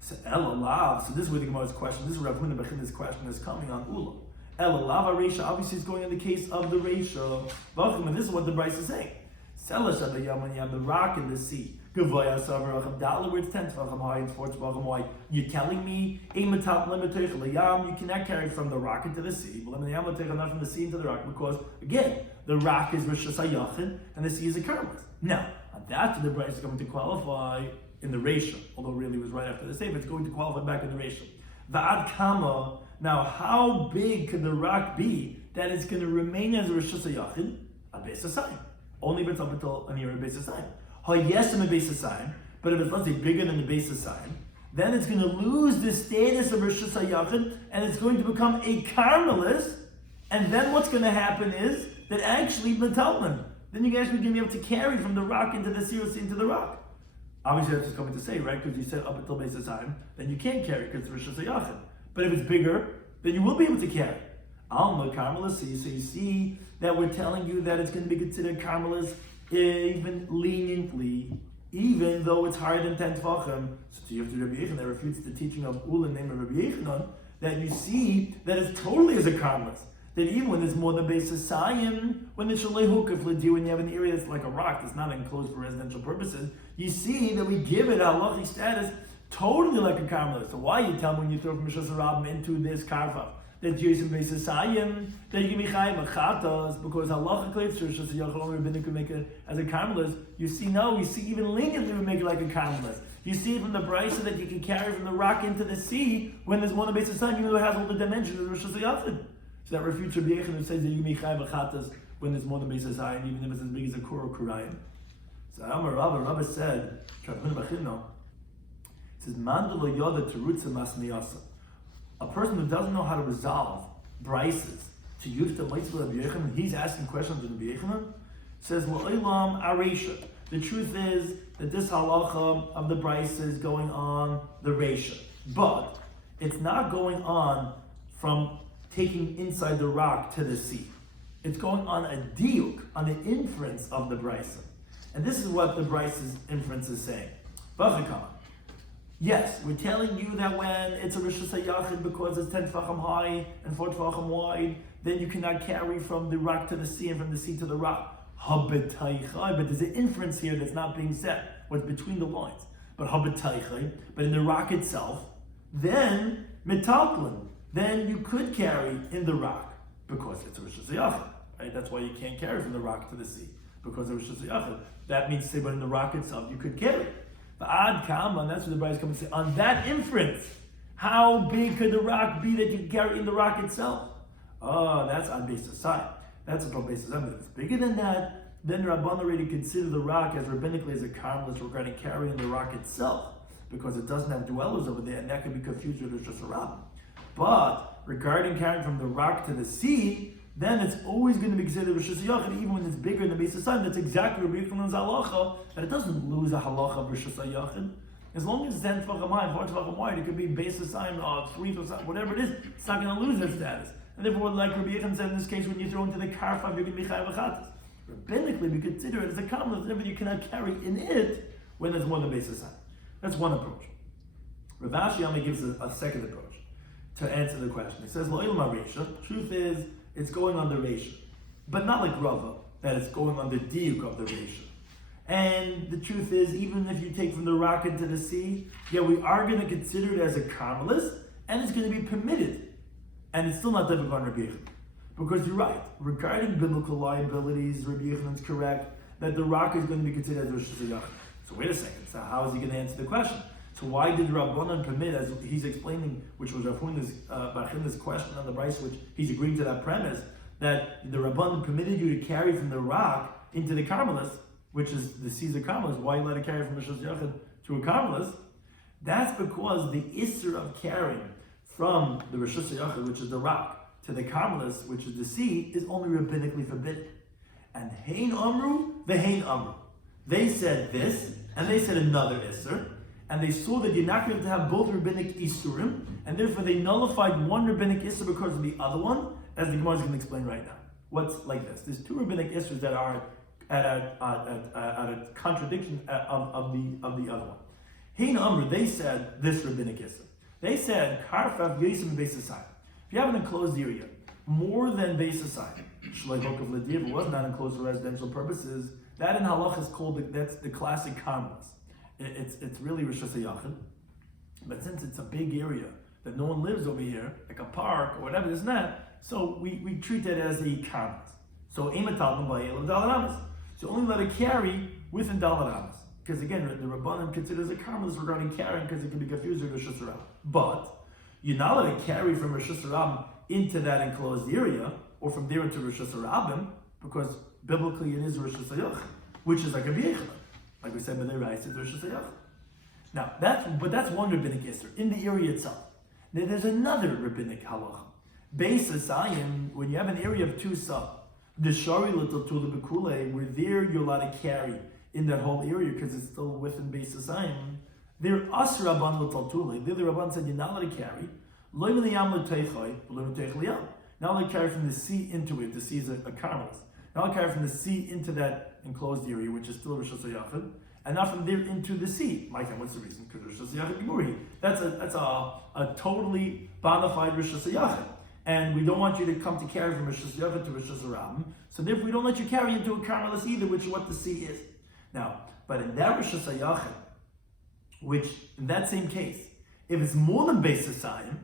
So Elalav, so this is where the Gemara's question, this is Rav Huna Bechin's question is coming on Ula. Elalav Reisha, obviously is going in the case of the Reisha. And this is what the Bryce is saying. Selash at the Yom, when you have the rock in the sea. Gavoya Savaracham Dollar, where it's 10 Tvachim high and 4 Tvachim wide. You're telling me, you cannot carry from the rock into the sea. But not from the sea into the rock, because again, the rock is Rosh Hashanah and the sea is a carmelist. Now, that's the Bryce is going to qualify in the ratio, although really it was right after the same, it's going to qualify back in the ratio. Va'ad Kama, now how big can the rock be that it's going to remain as a Rosh Hashanah at Beis Asayim? Only if it's up until a near Beis Asayim. Yes, in the Beis Asayim, but if it's, let's say, bigger than the Beis Asayim, then it's going to lose the status of Rosh Hashanah and it's going to become a carmelist, and then what's going to happen is that actually, Metalman, then you're actually going to be able to carry from the rock into the sea or sea into the rock. Obviously, that's just coming to say, right? Because you said up until Beis Asayim, then you can't carry because it's Rosh Hashanah. But if it's bigger, then you will be able to carry. Alma Carmelist, so you see that we're telling you that it's going to be considered Carmelist even leniently, even though it's higher than 10 Tvachim. So you have to Rabbi Yechanan that refutes the teaching of Ula named Rabbi Yechanan, that you see that it's totally as a Carmelist. That even when there's more than Beis Asayim, when it's Shalei Hukaf L'di, when you have an area that's like a rock that's not enclosed for residential purposes, you see that we give it a halachic status totally like a Carmelist. So why you tell me when you throw from Mishas Rabim into this Karfa that you're using Beis Asayim, that you can be Chayim Achatas, because halachically it's Rosh Hashanah only Rabbinic could make it as a Carmelist. You see, no, you see even leniently we make it like a Carmelist. You see from the Brisa that you can carry from the rock into the sea when there's more than Beis Asayim, even though it has all the dimensions of Rosh Hashanah. So that refutes Rabbi Yechanan who says that you can be Chayim Achatas when there's more than Beis Asayim, even if it's as big as a Kur or Kurayim. So Amar Rabbi said, says, Mandala Yoda Terutza Masmiyasa. A person who doesn't know how to resolve brises to use the Mitzvah of Rabbi Yechanan, he's asking questions of Rabbi Yechanan, says, L'olam Aresha. The truth is that this halacha of the brise is going on the Resha. But it's not going on from taking inside the rock to the sea. It's going on a diuk, on the inference of the brisa. And this is what the brise's inference is saying. Yes, we're telling you that when it's a Rosh Hashanah because it's 10 Tvachim high and 4 Tvachim wide, then you cannot carry from the rock to the sea and from the sea to the rock. But there's an inference here that's not being said, what's between the lines. But in the rock itself, then metalklin, then you could carry in the rock because it's a Rosh Hashanah, right? That's why you can't carry from the rock to the sea because of Rosh Hashanah. That means to say, but in the rock itself, you could carry. But ad kam, and that's what the Bible is coming to say. On that inference, how big could the rock be that you can carry in the rock itself? Oh, that's on Beis Asayim. That's on Beis Asayim. If it's bigger than that, then Rabban already consider the rock as rabbinically as a carmelist regarding carrying the rock itself, because it doesn't have dwellers over there, and that could be confused with Rosh Hashanah. But regarding carrying from the rock to the sea, then it's always going to be considered Rosh Hashanah, even when it's bigger than the Beis Asayim. That's exactly Rabbi Yechanan's halacha, that it doesn't lose a halacha of Rosh Hashanah. As long as it's 10 tvachim high, 4 tvachim wide, it could be basis sign of 3 tvachim, whatever it is, it's not going to lose its status. And therefore, like Rabbi Yechon said in this case, when you throw into the karfav, you're going to be chayav v'chatas. Rabbinically, we consider it as a karmelis, therefore you cannot carry in it when there's more than basis sign. That's one approach. Rav Yomi gives a second approach to answer the question. He says, Lo'il Marisha, truth is, it's going on the Resha. But not like Rava, that it's going on the diuk of the Resha. And the truth is, even if you take from the rock into the sea, yeah, we are going to consider it as a karmelis, and it's going to be permitted. And it's still not difficult on Rabbi Yechon. Because you're right, regarding biblical liabilities, Rabbi Yechon is correct that the rock is going to be considered as Rosh Hashanah. So wait a second, so how is he going to answer the question? So why did Rabbanan permit, as he's explaining, which was Rav Huna's question on the Bryce, which he's agreeing to that premise, that the Rabbanan permitted you to carry from the rock into the Karmelis, which is the Caesar Karmelis. Why you let it carry from Rosh Hashanah to a Karmelis? That's because the Isser of carrying from the Rosh Hashanah, which is the rock, to the Karmelis, which is the sea, is only rabbinically forbidden. And Hein Amru, the Hein Amru. They said this, and they said another Isser, and they saw that you're not going to have both rabbinic Isurim, and therefore they nullified one rabbinic Isser because of the other one, as the Gemara is going to explain right now. What's like this? There's two rabbinic Issers that are at a contradiction of the other one. Hein Amru, they said this rabbinic Isser. They said, Karfav Yesim Beisasai. If you have an enclosed area, more than Beisasai, Shleihok of Ladir, it was not enclosed for residential purposes, that in halach is called, that's the classic karmelis. It's really Rosh Hashanah. But since it's a big area that no one lives over here, like a park or whatever, isn't that? So we treat that as a karmelis. So Eimatalman by Elav Dalaramas. So only let it carry within Dalaramas. Because again, the Rabbanan considers a karmelis regarding carrying because it can be confused with Rosh Hashanah. But you're not allowed to carry from Rosh Hashanah into that enclosed area or from there into Rosh Hashanah because biblically it is Rosh Hashanah, which is like a B'yechon. Like we said, but they're it's Rosh Hashanah. Now, that's one rabbinic Isser in the area itself. Now, there's another rabbinic halacha. Beis Asayim, when you have an area of two sub, the Shari Little Tula Bekule, where there you're allowed to carry in that whole area because it's still within Beis Asayim, they're As Rabban Little Tula. There the Rabban said you're not allowed to carry. Now they carry from the sea into it. The sea is a karmelis. Now they carry from the sea into that enclosed area, which is still Rosh Hashanah, and not from there into the sea. My friend, what's the reason? Because Rosh Hashanah Gemuri. That's a totally bona fide Rosh Hashanah, and we don't want you to come to carry from Rosh Hashanah to Rosh Hashanah. So therefore, we don't let you carry into a karmelis either, which is what the sea is. Now, but in that Rosh Hashanah, which in that same case, if it's more than Beis Hasayim,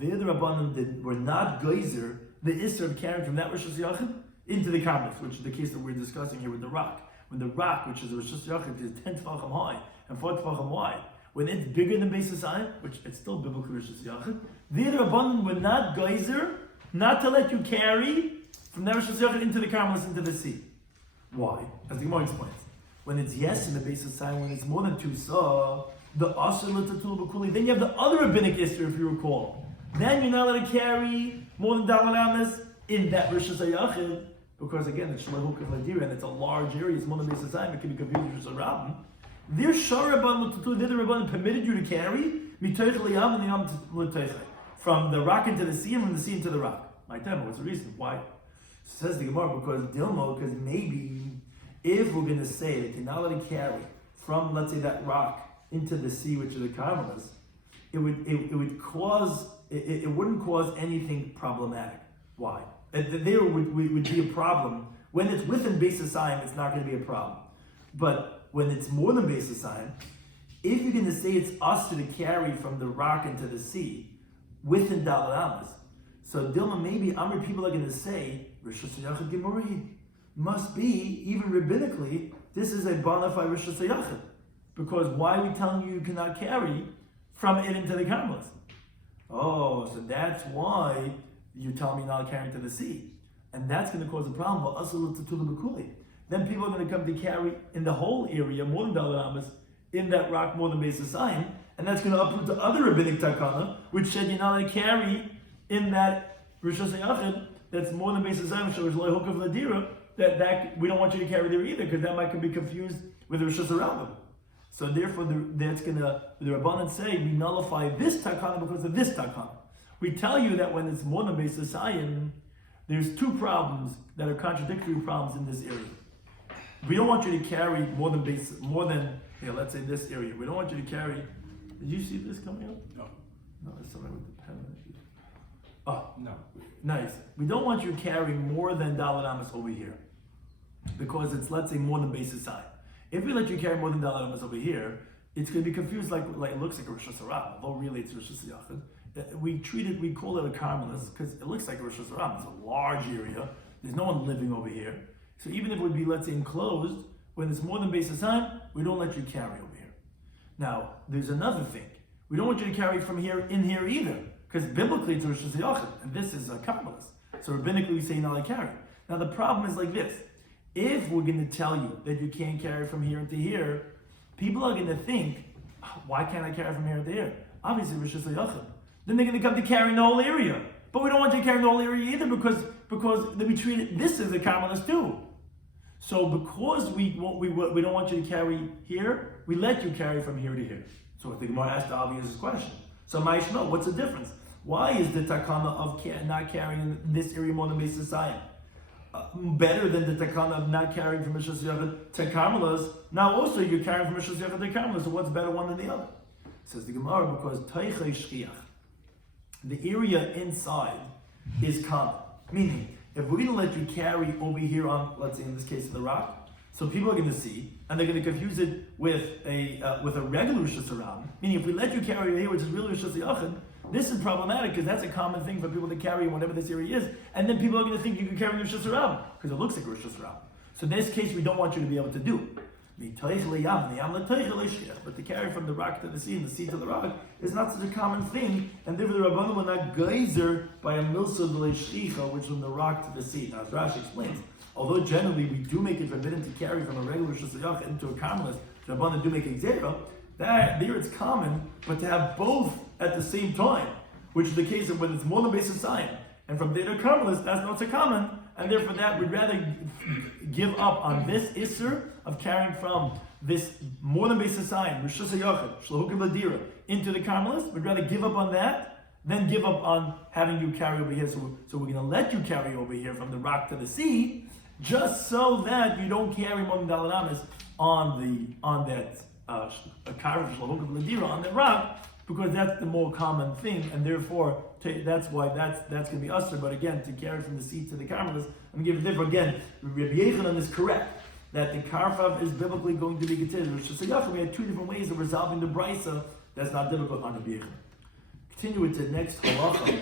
there the Rabbanim were not geyser the Isser of carrying from that Rosh Hashanah into the Karmelis, which is the case that we're discussing here with the rock. When the rock, which is a Rosh Hashanah, is 10 tvachim high and 4 tvachim wide, when it's bigger than Beis Hasayim, which it's still biblical Rosh Hashanah, there the Rabbanim were not geyser not to let you carry from that Rosh Hashanah into the Karmelis, into the sea. Why? As the Gemara explains. When it's yes in the Beis Hasayim, when it's more than 2 saw, the Asr L'Tatul B'Kuli, then you have the other rabbinic Isser, if you recall. Then you're not allowed to carry more than Dalal Amas in that Rosh Hashanah, because again, it's Shleihuk of Ladir, and it's a large area, it's more than Beis Hasayim, it can be confused with Rosh Hashanah. Their Shar Rabban L'Tatul, the Rabban permitted you to carry Mitoich L'Yam and Yam L'Toich, from the rock into the sea and from the sea into the rock. My time, what's the reason? Why? Says the Gemara, because maybe if we're going to say that you're not allowed to carry from, let's say, that rock into the sea, which is the Karmelis, it wouldn't cause anything problematic. Why? There would be a problem. When it's within Beis Hasayim, it's not going to be a problem. But when it's more than Beis Hasayim, if you're going to say it's us to carry from the rock into the sea within Dalal Amas, so Dilma, maybe Amr people are going to say Rosh Hashanah Gemuri must be, even rabbinically, this is a bona fide Rosh Hashanah. Because why are we telling you cannot carry from it into the Karmelis? Oh, so that's why you tell me not carrying to the sea. And that's going to cause a problem. Then people are going to come to carry in the whole area, more than Dalal Amas, in that rock more than Beis Hasayim, and that's going to uproot the other rabbinic takana, which said you're not going to carry in that Rosh Hashanah that's more than Beis Hasayim, so it's Loihuk of Ladira, that we don't want you to carry there either, because that might be confused with Rosh Hashanah. So therefore, the Rabbanan say we nullify this takana because of this takana. We tell you that when it's more than Beis Hasayim, there's two problems that are contradictory problems in this area. We don't want you to carry let's say this area. We don't want you to carry. Did you see this coming up? No. No, it's something with the pen. Oh, no. Nice. We don't want you to carry more than Daled Amos over here, because it's, let's say, more than Beis Hasayim. If we let you carry more than Daled Amos over here, it's going to be confused like it looks like a Rosh Hashanah, although really it's Rosh Hashanah. We call it a Carmelist because it looks like a Rosh Hashanah. It's a large area. There's no one living over here. So even if it would be, let's say, enclosed, when it's more than Beis Hasayim, we don't let you carry over here. Now, there's another thing. We don't want you to carry from here in here either, because biblically it's Rosh Hashanah, and this is a Carmelist. So rabbinically we say not to carry. Now the problem is like this. If we're going to tell you that you can't carry from here to here, people are going to think, why can't I carry from here to here? Obviously, Rosh Hashanah. Then they're going to come to carry the whole area. But we don't want you to carry the whole area either because we treat this as a Carmelist too. So because we don't want you to carry here, we let you carry from here to here. So I think Gemara asked the obvious question. So Ma'ishma, what's the difference? Why is the takana of not carrying in this area more than Beis Hasayim better than the takana of not carrying from Rosh Hashanah to Carmelas? Now also you're carrying from Rosh Hashanah to Carmelas, so what's better one than the other? Says the Gemara, because Teichei Shchiach, the area inside is common. Meaning, if we're going to let you carry over here on, let's say in this case, the rock, so people are going to see, and they're going to confuse it with a regular Rosh Hashanah. Meaning, if we let you carry over here, which is really Rosh Hashanah, this is problematic because that's a common thing for people to carry in whatever this area is, and then people are going to think you can carry Rosh Hashanah because it looks like Rosh Hashanah. So in this case, we don't want you to be able to do. But to carry from the rock to the sea and the sea to the rock is not such a common thing, and therefore the Rabbanan will not geyser by a milsa d'leishchicha, which is from the rock to the sea. Now, as Rashi explains, although generally we do make it forbidden to carry from a regular shasayach into a carmelist, the Rabbanan do make a gzera, that there it's common, but to have both at the same time, which is the case of when it's more than Beis Hasayim, and from there to carmelist, that's not so common. And therefore that we'd rather give up on this Isser of carrying from this more than Beis Hasayim, Rosh Hashanah, Shlohukim Ladira, into the Carmelist. We'd rather give up on that than give up on having you carry over here. So we're going to let you carry over here from the rock to the sea, just so that you don't carry more than Daled Amos on that Karev Shlohukim Ladira, on that rock, because that's the more common thing, and therefore that's why that's going to be usher. But again, to carry from the sea to the Carmelist, I'm going to give it different. Again, Rabbi Yechanan is correct that the Karfav is biblically going to be considered. So we had two different ways of resolving the brisa. That's not difficult on Rabbi Yechanan. Continue with the next halacha.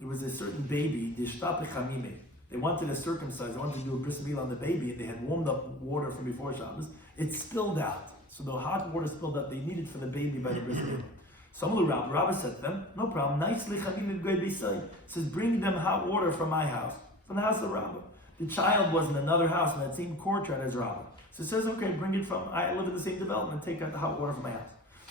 There was a certain baby. They wanted to circumcise. They wanted to do a bris milah on the baby, and they had warmed up water from before Shabbos. It spilled out. So the hot water spilled out they needed for the baby by the bris milah. Some Rabbi said to them, no problem. Nicely, says, bring them hot water from my house, from the house of Rabbi. The child was in another house in that same courtyard as Rabbi. So it says, okay, bring it from, I live in the same development, take out the hot water from my house.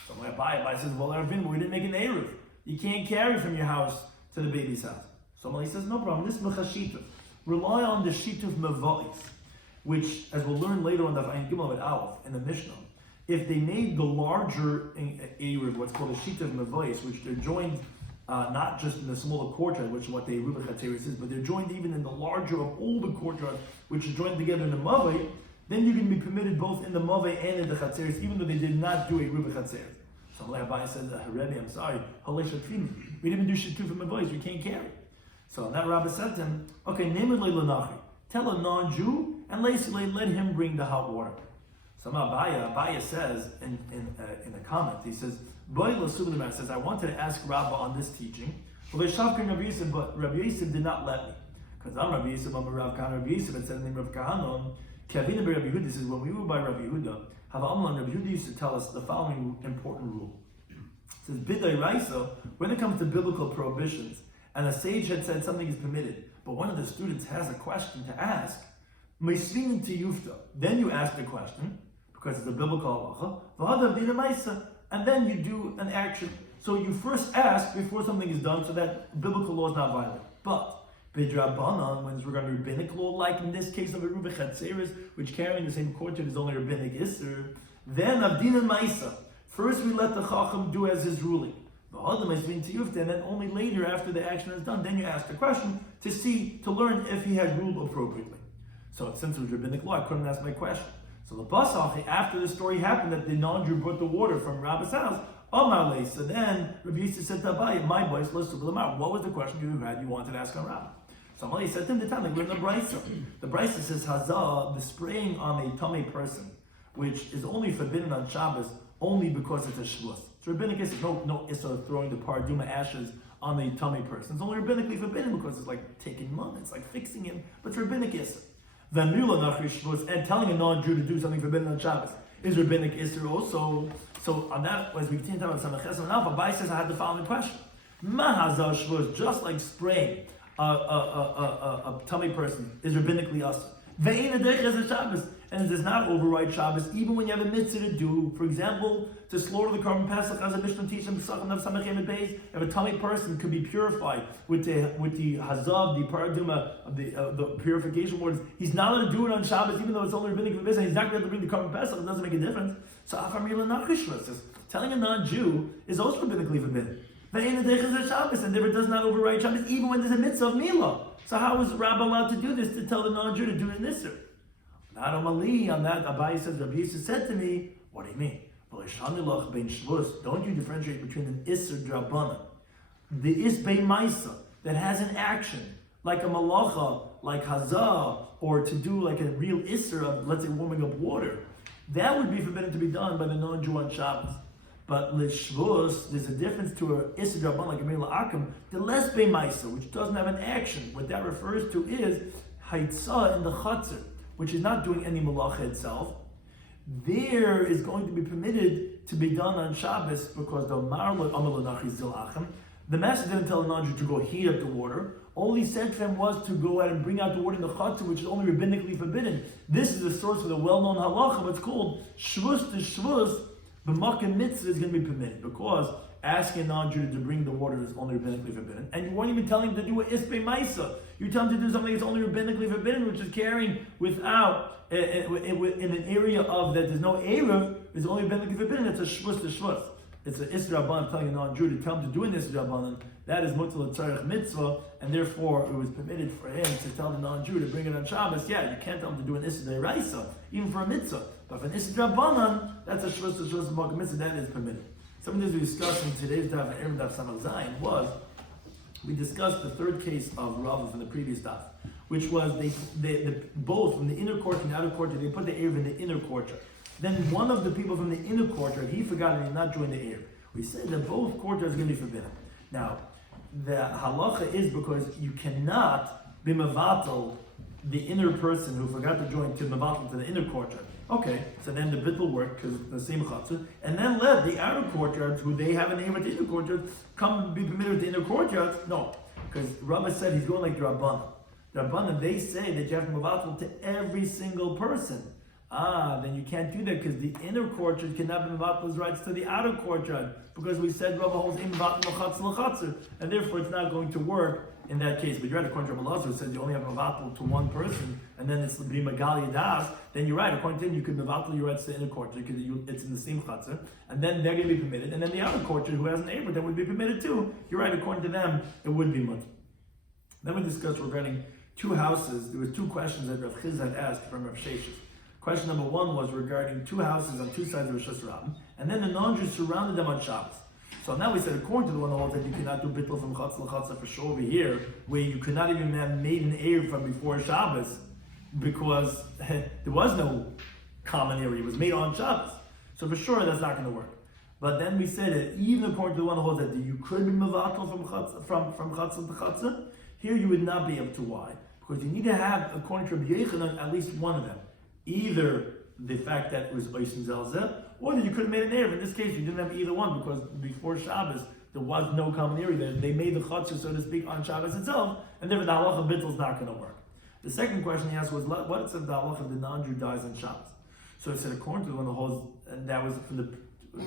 So Rabbi says, well, Eruvin, we didn't make an Eruv. You can't carry from your house to the baby's house. So he says, no problem, this mechashituf. Rely on the shituf meva'is, which, as we'll learn later on the Daf Yomi Aleph in the Mishnah, if they made the larger Eruv, what's called a shituf meva'is, which they're joined not just in the smaller courtyard, which is what the Eruvin Chatzeris is, but they're joined even in the larger of all the courtyards, which is joined together in the Maveh, then you can be permitted both in the Maveh and in the Chatzeris, even though they did not do a Eruvin Chatzeris. So Rabbi says, Rebbe, I'm sorry, we didn't do shituf meva'is, we can't carry. So that Rabbi said to him, okay, tell a non-Jew, and let him bring the hot water. So Abaya says in a comment, he says, I wanted to ask Rabbi on this teaching, but Rabbi Yosef did not let me. Because I'm Rabbi Yosef, I'm Rav Kahana. Rabbi Yosef had said the name of Kahana. Kavina by Rabbi Yehuda says, when we were by Rabbi Yehuda, Rabbi Yehuda used to tell us the following important rule. It says, Bidai Raisa, when it comes to biblical prohibitions, and a sage had said something is permitted, but one of the students has a question to ask, then you ask the question, because it's a biblical halacha, and then you do an action. So you first ask before something is done, so that biblical law is not violated. But B'drabanan, when it's regarding rabbinic law, like in this case of Eruvin Chatzeres, which carrying the same quartet is only rabbinic Isser, then Avdin and Maisa. First we let the Chacham do as his ruling. And then only later, after the action is done, then you ask the question to learn if he had ruled appropriately. So since it was rabbinic law, I couldn't ask my question. So the Pasach, after the story happened that the non-Jew brought the water from Rabbi's house, so then Rabbi Yisrael said to Abaye, my voice, let's look them out. What was the question you wanted to ask on Rabbi? So Abaye said to him, the time, like we're in the Brisa. The Brisa says, Hazah, the spraying on a tummy person, which is only forbidden on Shabbos, only because it's a shvus. It's rabbinic issur. No issur of throwing the paraduma ashes on the tummy person. It's only rabbinically forbidden because it's like taking mum, it's like fixing him, but it's rabbinic issur. And telling a non-Jew to do something forbidden on Shabbos is rabbinic issur also. So on that, as we continue to talk about Samach Ches and Alpha, Abai says I had the following question: Mahazah shvus, just like spraying a tummy person is rabbinically usher. Ve'ein adech as a Shabbos, and it does not override Shabbos, even when you have a mitzvah to do. For example, to slaughter the korban Pesach, as a Mishnah teaches, if a tummy person could be purified with the hazav, the paraduma, the purification waters, he's not allowed to do it on Shabbos, even though it's only rabbinic for business. He's not going to bring the korban Pesach. It doesn't make a difference. So telling a non-Jew is also rabbinically forbidden. And therefore it does not override Shabbos, even when there's a mitzvah of milah. So how is Rabbi allowed to do this, to tell the non-Jew to do it in Isser? Not only on that, Abai says, Rabbi Yisrael said to me, what do you mean? Don't you differentiate between an Isser Drabanan, the Isbei Maisa, that has an action, like a malacha, like Hazah, or to do like a real Isser of, let's say, warming up water. That would be forbidden to be done by the non-Jew on Shabbos. But l'shvus, there's a difference to a Isser Drabanan, like a Mila Akim, the less Bei Maisa, which doesn't have an action. What that refers to is Haitzah in the Chatzar, which is not doing any malacha itself. There is going to be permitted to be done on Shabbos because the master didn't tell the non-Jew to go heat up the water. All he said to him was to go out and bring out the water in the chatzah, which is only rabbinically forbidden. This is the source of the well-known halacha, but it's called shvus to shvus. The makkah mitzvah is going to be permitted because asking a non-Jew to bring the water is only rabbinically forbidden. And you weren't even telling him to do an isbei maisa. You tell him to do something that's only rabbinically forbidden, which is carrying without, in an area of that there's no eruv, is only rabbinically forbidden. It's a shvus to shvus. It's an isra rabbanan telling a non-Jew to tell him to do an isra rabbanan. That is mutal tzarech mitzvah, and therefore it was permitted for him to tell the non-Jew to bring it on Shabbos. Yeah, you can't tell him to do an isra deraisa, even for a mitzvah. But for an isra rabbanan, that's a shvus to shvus makkah mitzvah. That is permitted. Some of the things we discussed in today's Daf, Eruvin Daf Samach Zayin, was we discussed the third case of Rava from the previous Daf, which was they both from the inner court and the outer court, they put the Eruv in the inner courtyard. Then one of the people from the inner courtyard, he forgot and he did not join the Eruv. We said that both courtyards are going to be forbidden. Now, the halacha is because you cannot be mevatel the inner person who forgot to join to mevatel to the inner courtyard. Okay, so then the bit will work because it's the same chatzah, and then let the outer courtyards, who they have a name at the inner courtyard, come be permitted with the inner courtyards. No, because Rabbi said he's going like the Rabbanan. The Rabbanan, they say that you have to mevatel to every single person. Then you can't do that because the inner courtyard cannot be mevatel his rights to the outer courtyard because we said Rabbi holds in mevatel l'chatzah, and therefore it's not going to work in that case. But you're right, according to Rabbi Lazar, who says you only have mevatel to one person, and then it's b'ri magali das. Then you're right, according to him, you could mevatel your rights to the inner courtyard because it's in the same chatzah, and then they're going to be permitted. And then the outer courtyard, who has an neighbor, that would be permitted too. You're right, according to them, it would be mutter. Then we discussed regarding two houses. There were two questions that Rav Chiz had asked from Rav Sheshes. Question number one was regarding two houses on two sides of Rosh Hashanah, and then the non-Jews surrounded them on Shabbos. So now we said, according to the one that holds that you cannot do bittul from Chatz l'Chatza for sure over here, where you could not even have made an Eruv from before Shabbos, because there was no common area, it was made on Shabbos. So for sure that's not going to work. But then we said that even according to the one that holds that you could be mevatel from Chatz l'Chatza, here you would not be able to. Why? Because you need to have, according to Rabbi Yochanan, at least one of them. Either the fact that it was Oisin Zelzeh, or that you could have made an Eruv. In this case, you didn't have either one because before Shabbos, there was no common area. They made the Chatzah, so to speak, on Shabbos itself, and therefore the halacha bittul is not going to work. The second question he asked was, what if the halacha of the non-Jew dies on Shabbos? So he said, according to the one who holds, and that was from the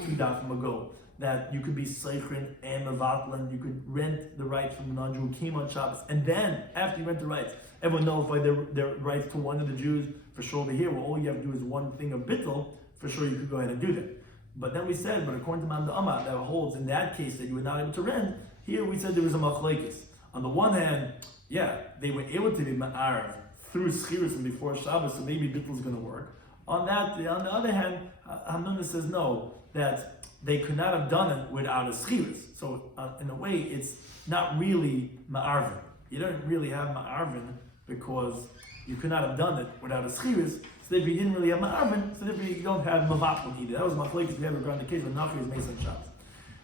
2 dafim ago, that you could be Seichrin and Mevatlin, you could rent the rights from a non-Jew who came on Shabbos, and then, after you rent the rights, everyone notified their rights to one of the Jews, for sure over here, where all you have to do is one thing of bittul, for sure you could go ahead and do that. But then we said, but according to Mam Amma, that holds in that case that you were not able to rent, here we said there was a machlekes. On the one hand, yeah, they were able to be ma'arav through schirus and before Shabbos, so maybe bittul is going to work. On the other hand, Hamnuna says no, that they could not have done it without a schirus. So in a way, it's not really ma'arvin. You don't really have ma'arvin because you could not have done it without a schirus. So if you didn't really have ma'arvin, so if you don't have mevatlin either. That was machlekes we had regarding the case of Nachri is Mason Shabbos.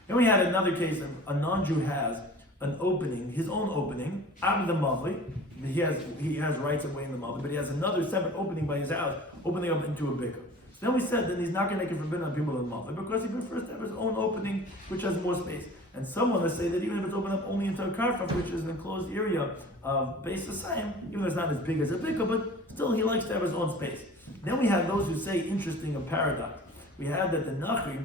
Then we had another case of a non-Jew has an opening, his own opening, out of the Mavli. He has rights of way in the Mavli, but he has another separate opening by his house, opening up into a bigger. So then we said that he's not going to make it forbidden on people in the Mavli because he prefers to have his own opening, which has more space. And someone will say that even if it's opened up only into a karfaf, which is an enclosed area of Beis Hasayim, even though it's not as big as a bikkur, but still he likes to have his own space. Then we have those who say, interesting, a paradox. We had that the Nachri,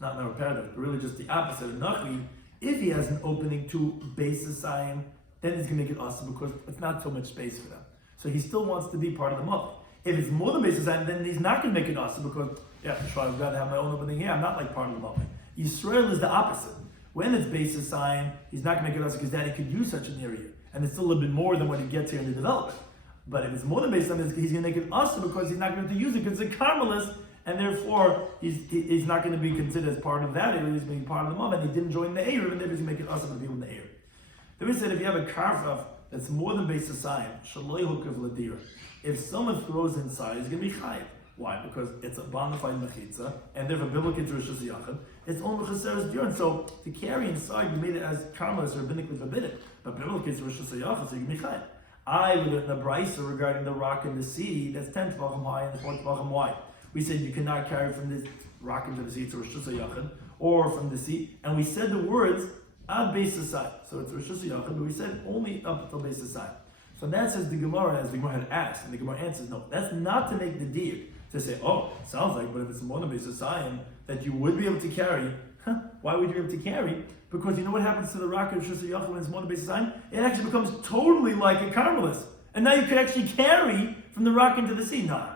not a paradox, but really just the opposite of Nachri, if he has an opening to Beis Hasayim, then he's going to make it awesome because it's not so much space for them. So he still wants to be part of the Mavli. If it's more than Beis Hasayim, then he's not going to make it awesome because, yeah, sure, I'd rather have my own opening here. I'm not like part of the Mavli. Yisrael is the opposite. When it's Beis Hasayim, he's not going to make it awesome because then he could use such an area. And it's still a little bit more than what he gets here in the development. But if it's more than Beis Hasayim, he's going to make it awesome because he's not going to use it because it's a Carmelist, and therefore he's not going to be considered as part of that area. He's being part of the Mavli, and he didn't join the Eruvin, and therefore he's going to make it awesome for the people in the Eruvin. Then we said if you have a karfaf that's more than Beis Hasayim, shaloi hukav ladira. If someone throws inside, he's going to be chayiv. Why? Because it's a bona fide mechitza, and therefore biblical it's rishus yachid. It's only cheseres diron. So to carry inside, you made it as karmelis or rabbinically forbidden, but biblical it's rishus yachid, so you can be chayiv. I would in the brisa regarding the rock in the sea that's 10 tvachim high and 4 tvachim wide. We said you cannot carry from the rock into the sea to rishus yachid, or from the sea, and we said the words ad Beis Hasayim. So it's rishus yachid, but we said only up until Beis Hasayim. So that says the Gemara, as the Gemara had asked, and the Gemara answers, no, that's not to make the deal. To say, oh, sounds like, but if it's more than Beis Hasayim, that you would be able to carry, why would you be able to carry? Because you know what happens to the rock of Shus Yachid when it's more than Beis Hasayim? It actually becomes totally like a Carmelist. And now you can actually carry from the rock into the sea. No,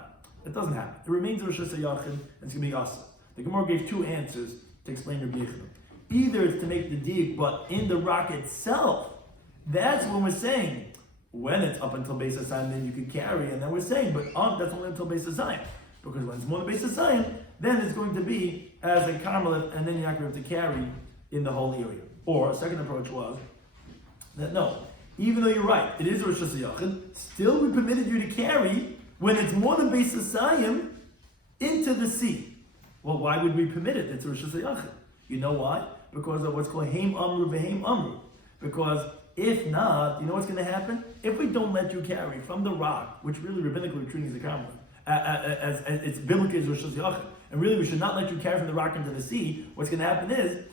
it doesn't happen. It remains a Shus Yachid, and it's going to be awesome. The Gemara gave 2 answers to explain Rabbi Yechida. Either it's to make the deal, but in the rock itself, that's when we're saying, when it's up until Beis Hasayim, then you can carry, and then we're saying, but that's only until Beis Hasayim. Because when it's more than Beis Hasayim, then it's going to be as a Carmelit, and then you're not going to have to carry in the whole area. Or a second approach was that no, even though you're right, it is Rosh Hashanah, still we permitted you to carry when it's more than Beis Hasayim into the sea. Well, why would we permit it? It's Rosh Hashanah. You know why? Because of what's called Haim Amru V'Haim Amru. Because if not, you know what's going to happen? If we don't let you carry from the rock, which really rabbinically we're treating as a Carmelit, as it's biblical as Rosh Hashanah, and really we should not let you carry from the rock into the sea, what's going to happen is,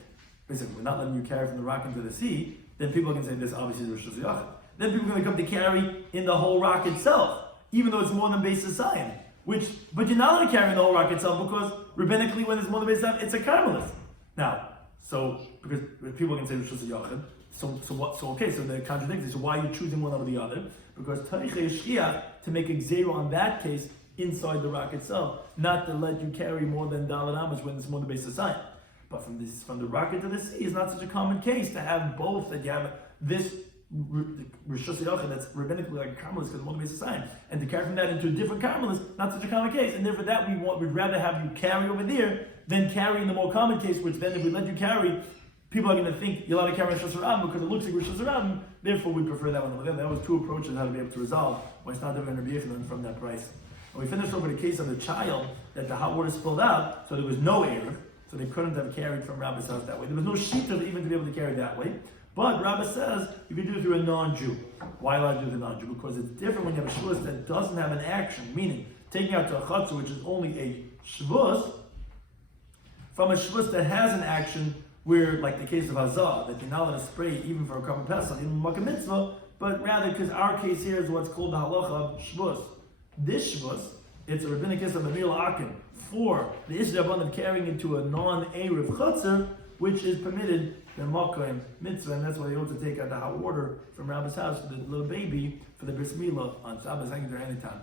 basically, we're not letting you carry from the rock into the sea, then people are going to say this obviously is Rosh Hashanah. Then people are going to come to carry in the whole rock itself, even though it's more than Beis Hasayim. But you're not allowed to carry in the whole rock itself because rabbinically when it's more than Beis Hasayim, it's a Carmelist. Now, so because people can say Rosh Hashanah, so they're contradicting. So why are you choosing one over the other? Because Tarichei Shchiach to make a gzeira on that case inside the rock itself, not to let you carry more than Daled Amos when it's more than Beis Hasayim. But from the rock into the sea is not such a common case to have both, that you have this Rosh Hashanah that's rabbinically like a Carmelist because it's more than Beis Hasayim, and to carry from that into a different Carmelist, not such a common case. And therefore that we'd rather have you carry over there than carry in the more common case, which then if we let you carry, people are going to think you're allowed to carry Rosh Hashanah because it looks like Rosh Hashanah. Therefore, we prefer that one over there. That was 2 approaches how to be able to resolve why it's not different Rabbi Yechida from that price. And we finished over the case of the child that the hot water spilled out, so there was no air, so they couldn't have carried from Rabbi's house that way. There was no shita even to be able to carry that way. But Rabbi says you can do it through a non-Jew. Why allowed to do the non-Jew? Because it's different when you have a shvus that doesn't have an action, meaning taking out to a chatzah, which is only a shvus, from a shvus that has an action, where, like the case of Hazah, that you're not allowed to spray even for a Karban Pesach, even Makkah Mitzvah, but rather, because our case here is what's called the halacha of shvus. This shvus, it's a rabbinic case of Amir Akin, for the Isra of carrying into a non-Erev Chotzer, which is permitted in Makom Mitzvah, and that's why they also take out the hot water from Rabbi's house for the little baby for the Bris Milah on Shabbos, hanging there anytime.